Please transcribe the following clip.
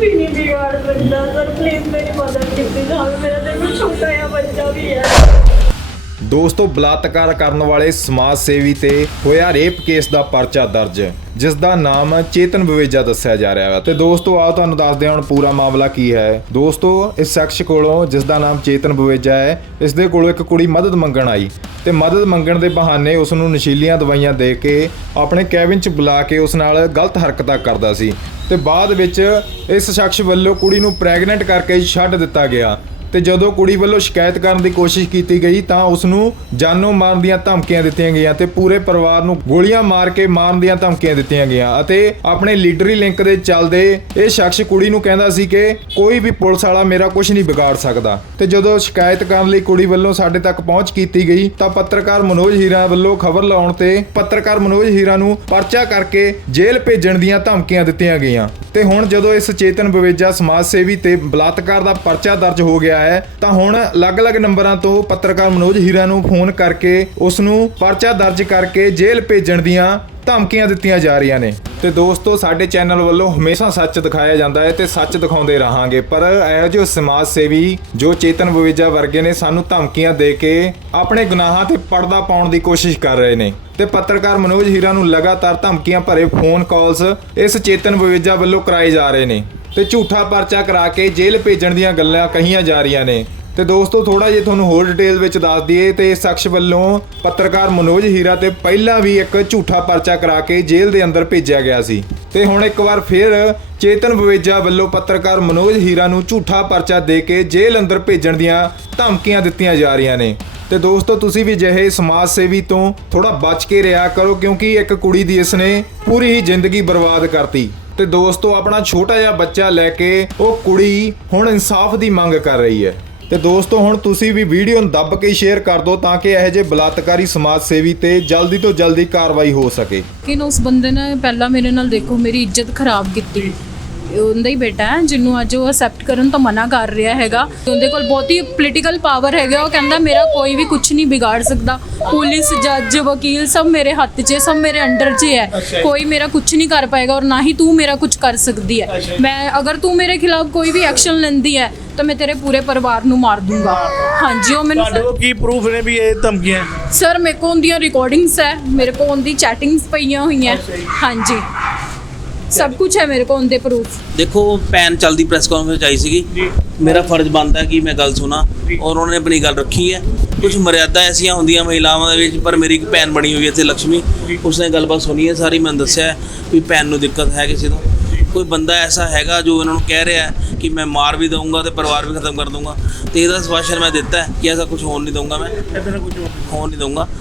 ਵੀ ਨਹੀਂ ਬਿਗਾੜ ਸਕਦਾ। Sir please ਮੇਰੀ ਮਦਦ ਕੀਤੀ ਜਾਵੇ ਮੇਰਾ ਤੇ ਛੋਟਾ ਜਿਹਾ ਬੱਚਾ ਵੀ ਹੈ। ਦੋਸਤੋ, ਬਲਾਤਕਾਰ ਕਰਨ ਵਾਲੇ ਸਮਾਜ ਸੇਵੀ ਤੇ ਹੋਇਆ ਰੇਪ ਕੇਸ ਦਾ ਪਰਚਾ ਦਰਜ, ਜਿਸ ਦਾ ਨਾਮ ਚੇਤਨ ਬਵੇਜਾ ਦੱਸਿਆ ਜਾ ਰਿਹਾ ਹੈ। ਤੇ ਦੋਸਤੋ, ਆਓ ਤੁਹਾਨੂੰ ਦੱਸਦੇ ਹਾਂ ਹੁਣ ਪੂਰਾ ਮਾਮਲਾ ਕੀ ਹੈ। ਦੋਸਤੋ, ਇਸ ਸ਼ਖਸ ਕੋਲੋਂ, ਜਿਸ ਦਾ ਨਾਮ ਚੇਤਨ ਬਵੇਜਾ ਹੈ, ਇਸ ਦੇ ਕੋਲੋਂ ਇੱਕ ਕੁੜੀ ਮਦਦ ਮੰਗਣ ਆਈ। ਤੇ ਮਦਦ ਮੰਗਣ ਦੇ ਬਹਾਨੇ ਉਸ ਨੂੰ ਨਸ਼ੀਲੀਆਂ ਦਵਾਈਆਂ ਦੇ ਕੇ ਆਪਣੇ ਕੈਬਿਨ 'ਚ ਬੁਲਾ ਕੇ ਉਸ ਨਾਲ ਗਲਤ ਹਰਕਤਾਂ ਕਰਦਾ ਸੀ। ਤੇ ਬਾਅਦ ਵਿੱਚ ਇਸ ਸ਼ਖਸ ਵੱਲੋਂ ਕੁੜੀ ਨੂੰ ਪ੍ਰੈਗਨੈਂਟ ਕਰਕੇ ਛੱਡ ਦਿੱਤਾ ਗਿਆ। ਤੇ ਜਦੋਂ ਕੁੜੀ ਵੱਲੋਂ ਸ਼ਿਕਾਇਤ ਕਰਨ ਦੀ ਕੋਸ਼ਿਸ਼ ਕੀਤੀ ਗਈ ਤਾਂ ਉਸ ਨੂੰ ਜਾਨੋਂ ਮਾਰਨ ਦੀਆਂ ਧਮਕੀਆਂ ਦਿੱਤੀਆਂ ਗਈਆਂ ਤੇ ਪੂਰੇ ਪਰਿਵਾਰ ਨੂੰ ਗੋਲੀਆਂ ਮਾਰ ਕੇ ਮਾਰਨ ਦੀਆਂ ਧਮਕੀਆਂ ਦਿੱਤੀਆਂ ਗਈਆਂ ਅਤੇ ਆਪਣੇ ਲੀਡਰੀ ਲਿੰਕ ਦੇ ਚੱਲਦੇ ਇਹ ਸ਼ਖਸ ਕੁੜੀ ਨੂੰ ਕਹਿੰਦਾ ਸੀ ਕਿ ਕੋਈ ਵੀ ਪੁਲਿਸ ਵਾਲਾ ਮੇਰਾ ਕੁਝ ਨਹੀਂ ਵਿਗਾੜ ਸਕਦਾ। ਤੇ ਜਦੋਂ ਸ਼ਿਕਾਇਤ ਕਰਨ ਲਈ ਕੁੜੀ ਵੱਲੋਂ ਸਾਡੇ ਤੱਕ ਪਹੁੰਚ ਕੀਤੀ ਗਈ ਤਾਂ ਪੱਤਰਕਾਰ ਮਨੋਜ ਹੀਰਾ ਵੱਲੋਂ ਖਬਰ ਲਾਉਣ ਤੇ ਪੱਤਰਕਾਰ ਮਨੋਜ ਹੀਰਾ ਨੂੰ ਪਰਚਾ ਕਰਕੇ ਜੇਲ੍ਹ ਭੇਜਣ ਦੀਆਂ ਧਮਕੀਆਂ ਦਿੱਤੀਆਂ ਗਈਆਂ। ਤੇ ਹੁਣ ਜਦੋਂ ਇਸ ਚੇਤਨ ਬਵੇਜਾ ਸਮਾਜ ਸੇਵੀ ਤੇ ਬਲਾਤਕਾਰ ਦਾ ਪਰਚਾ ਦਰਜ ਹੋ ਗਿਆ ਹੈ, ਤਾਂ ਹੁਣ ਅਲੱਗ-ਅਲੱਗ ਨੰਬਰਾਂ ਤੋਂ ਪੱਤਰਕਾਰ ਮਨੋਜ ਹੀਰਾ ਨੂੰ ਫੋਨ ਕਰਕੇ ਉਸ ਨੂੰ ਪਰਚਾ ਦਰਜ ਕਰਕੇ ਜੇਲ੍ਹ ਭੇਜਣ ਦੀਆਂ ਧਮਕੀਆਂ ਦਿੱਤੀਆਂ ਜਾ ਰਹੀਆਂ ਨੇ। ਤੇ ਦੋਸਤੋ, ਸਾਡੇ ਚੈਨਲ ਵੱਲੋਂ ਹਮੇਸ਼ਾ ਸੱਚ ਦਿਖਾਇਆ ਜਾਂਦਾ ਹੈ ਤੇ ਸੱਚ ਦਿਖਾਉਂਦੇ ਰਹਾਂਗੇ। ਪਰ ਇਹੋ ਜਿਹੇ ਸਮਾਜ ਸੇਵੀ ਜੋ ਚੇਤਨ ਬਵੇਜਾ ਵਰਗੇ ਨੇ, ਸਾਨੂੰ ਧਮਕੀਆਂ ਦੇ ਕੇ ਆਪਣੇ ਗੁਨਾਹਾਂ ਤੇ ਪਰਦਾ ਪਾਉਣ ਦੀ ਕੋਸ਼ਿਸ਼ ਕਰ ਰਹੇ ਨੇ। ਤੇ ਪੱਤਰਕਾਰ ਮਨੋਜ ਹੀਰਾ ਨੂੰ ਲਗਾਤਾਰ ਧਮਕੀਆਂ ਭਰੇ ਫੋਨ ਕਾਲਸ ਇਸ ਚੇਤਨ ਬਵੇਜਾ ਵੱਲੋਂ ਕਰਾਏ ਜਾ ਰਹੇ ਨੇ। ਤੇ ਝੂਠਾ ਪਰਚਾ ਕਰਾ ਕੇ ਜੇਲ੍ਹ ਭੇਜਣ ਦੀਆਂ ਗੱਲਾਂ ਕਹੀਆਂ ਜਾ ਰਹੀਆਂ ਨੇ। ਤੇ ਦੋਸਤੋ ਥੋੜਾ ਜਿਹਾ ਤੁਹਾਨੂੰ ਹੋਰ ਡਿਟੇਲ ਵਿੱਚ ਦੱਸ ਦਈਏ ਤੇ ਇਸ ਸ਼ਖਸ ਵੱਲੋਂ ਪੱਤਰਕਾਰ ਮਨੋਜ ਹੀਰਾ ਤੇ ਪਹਿਲਾਂ ਵੀ ਇੱਕ ਝੂਠਾ ਪਰਚਾ ਕਰਾ ਕੇ ਜੇਲ੍ਹ ਦੇ ਅੰਦਰ ਭੇਜਿਆ ਗਿਆ ਸੀ। ਤੇ ਹੁਣ ਇੱਕ ਵਾਰ ਫਿਰ ਚੇਤਨ ਬਵੇਜਾ ਵੱਲੋਂ ਪੱਤਰਕਾਰ ਮਨੋਜ ਹੀਰਾ ਨੂੰ ਝੂਠਾ ਪਰਚਾ ਦੇ ਕੇ ਜੇਲ੍ਹ ਅੰਦਰ ਭੇਜਣ ਦੀਆਂ ਧਮਕੀਆਂ ਦਿੱਤੀਆਂ ਜਾ ਰਹੀਆਂ ਨੇ। ਤੇ ਦੋਸਤੋ, ਤੁਸੀਂ ਵੀ ਜਿਹੇ ਸਮਾਜ ਸੇਵੀ ਤੋਂ ਥੋੜਾ ਬਚ ਕੇ ਰਿਹਾ ਕਰੋ ਕਿਉਂਕਿ ਇੱਕ ਕੁੜੀ ਦੀ ਇਸ ਨੇ ਪੂਰੀ ਹੀ ਜ਼ਿੰਦਗੀ ਬਰਬਾਦ ਕਰਤੀ। ਤੇ ਦੋਸਤੋ, ਆਪਣਾ ਛੋਟਾ ਜਿਹਾ ਬੱਚਾ ਲੈ ਕੇ ਉਹ ਕੁੜੀ ਹੁਣ ਇਨਸਾਫ ਦੀ ਮੰਗ ਕਰ ਰਹੀ ਹੈ। ਤੇ ਦੋਸਤੋ, ਹੁਣ ਤੁਸੀਂ ਵੀ ਵੀਡੀਓ ਨੂੰ ਦੱਬ ਕੇ ਸ਼ੇਅਰ ਕਰ ਦਿਓ ਤਾਂ ਕਿ ਇਹ ਜਿਹੇ ਬਲਾਤਕਾਰੀ ਸਮਾਜ ਸੇਵੀ ਤੇ ਜਲਦੀ ਤੋਂ ਜਲਦੀ ਕਾਰਵਾਈ ਹੋ ਸਕੇ। ਲੇਕਿਨ ਉਸ ਬੰਦੇ ਨੇ ਪਹਿਲਾਂ ਮੇਰੇ ਨਾਲ ਦੇਖੋ, ਮੇਰੀ ਇੱਜ਼ਤ ਖਰਾਬ ਕੀਤੀ। ਉਹਦਾ ਹੀ ਬੇਟਾ ਹੈ ਜਿਹਨੂੰ ਅੱਜ ਉਹ ਅਸੈਪਟ ਕਰਨ ਤੋਂ ਮਨਾ ਕਰ ਰਿਹਾ ਹੈਗਾ। ਉਹਦੇ ਕੋਲ ਬਹੁਤ ਹੀ ਪੋਲੀਟੀਕਲ ਪਾਵਰ ਹੈਗਾ ਉਹ ਕਹਿੰਦਾ ਮੇਰਾ ਕੋਈ ਵੀ ਕੁਝ ਨਹੀਂ ਵਿਗਾੜ ਸਕਦਾ। ਪੁਲਿਸ ਜੱਜ ਵਕੀਲ ਸਭ ਮੇਰੇ ਹੱਥ 'ਚ ਸਭ ਮੇਰੇ ਅੰਡਰ 'ਚ ਹੈ ਕੋਈ ਮੇਰਾ ਕੁਝ ਨਹੀਂ ਕਰ ਪਾਏਗਾ ਔਰ ਨਾ ਹੀ ਤੂੰ ਮੇਰਾ ਕੁਝ ਕਰ ਸਕਦੀ ਹੈ। ਮੈਂ ਅਗਰ ਤੂੰ ਮੇਰੇ ਖਿਲਾਫ ਕੋਈ ਵੀ ਐਕਸ਼ਨ ਲੈਂਦੀ ਹੈ ਤਾਂ ਮੈਂ ਤੇਰੇ ਪੂਰੇ ਪਰਿਵਾਰ ਨੂੰ ਮਾਰ ਦੂੰਗਾ। ਹਾਂਜੀ ਉਹ ਮੈਨੂੰ ਤੁਹਾਡੇ ਕੋਲ ਕੀ ਪ੍ਰੂਫ ਨੇ ਵੀ ਇਹ ਧਮਕੀਆਂ? ਸਰ ਮੇਰੇ ਕੋਲ ਉਹਦੀਆਂ ਰਿਕਾਰਡਿੰਗਸ ਹੈ ਮੇਰੇ ਕੋਲ ਉਹਦੀ ਚੈਟਿੰਗਸ ਪਈਆਂ ਹੋਈਆਂ। ਹਾਂਜੀ। ਸਭ ਕੁਝ ਹੈ ਮੇਰੇ ਕੋਲ ਉਹਦੇ ਪ੍ਰੂਫ ਦੇਖੋ ਪੈਨ ਚੱਲਦੀ ਪ੍ਰੈਸ ਕਾਨਫਰੰਸ ਆਈ ਸੀਗੀ। ਮੇਰਾ ਫਰਜ਼ ਬਣਦਾ ਹੈ ਕਿ ਮੈਂ ਗੱਲ ਸੁਣਾ ਔਰ ਉਹਨਾਂ ਨੇ ਆਪਣੀ ਗੱਲ ਰੱਖੀ ਹੈ। ਕੁਝ ਮਰਿਆਦਾ ਐਸੀਆਂ ਹੁੰਦੀਆਂ ਮਹਿਲਾਵਾਂ ਦੇ ਵਿੱਚ ਪਰ ਮੇਰੀ ਇੱਕ ਭੈਣ ਬਣੀ ਹੋਈ ਹੈ ਇੱਥੇ ਲక్ష్ਮੀ ਉਸਨੇ ਗੱਲਬਾਤ ਸੁਣੀ ਹੈ ਸਾਰੀ ਮੈਨੂੰ ਦੱਸਿਆ ਹੈ ਵੀ ਭੈਣ ਨੂੰ ਦਿੱਕਤ ਹੈ ਕਿਸੇ ਤੋਂ। ਕੋਈ ਬੰਦਾ ਐਸਾ ਹੈਗਾ ਜੋ ਇਹਨਾਂ ਨੂੰ ਕਹਿ ਰਿਹਾ ਕਿ ਮੈਂ ਮਾਰ ਵੀ ਦਊਂਗਾ ਤੇ ਪਰਿਵਾਰ ਵੀ ਖਤਮ ਕਰ ਦਊਂਗਾ। ਤੇ ਇਹਦਾ ਸਵਾਸ਼ਨ ਮੈਂ ਦਿੱਤਾ ਹੈ ਕਿ ਐਸਾ ਕੁਝ ਹੋਣ ਨਹੀਂ ਦਊਂਗਾ ਮੈਂ। ਇਦਾਂ ਕੁਝ ਹੋਣ ਨਹੀਂ ਦਊਂਗਾ।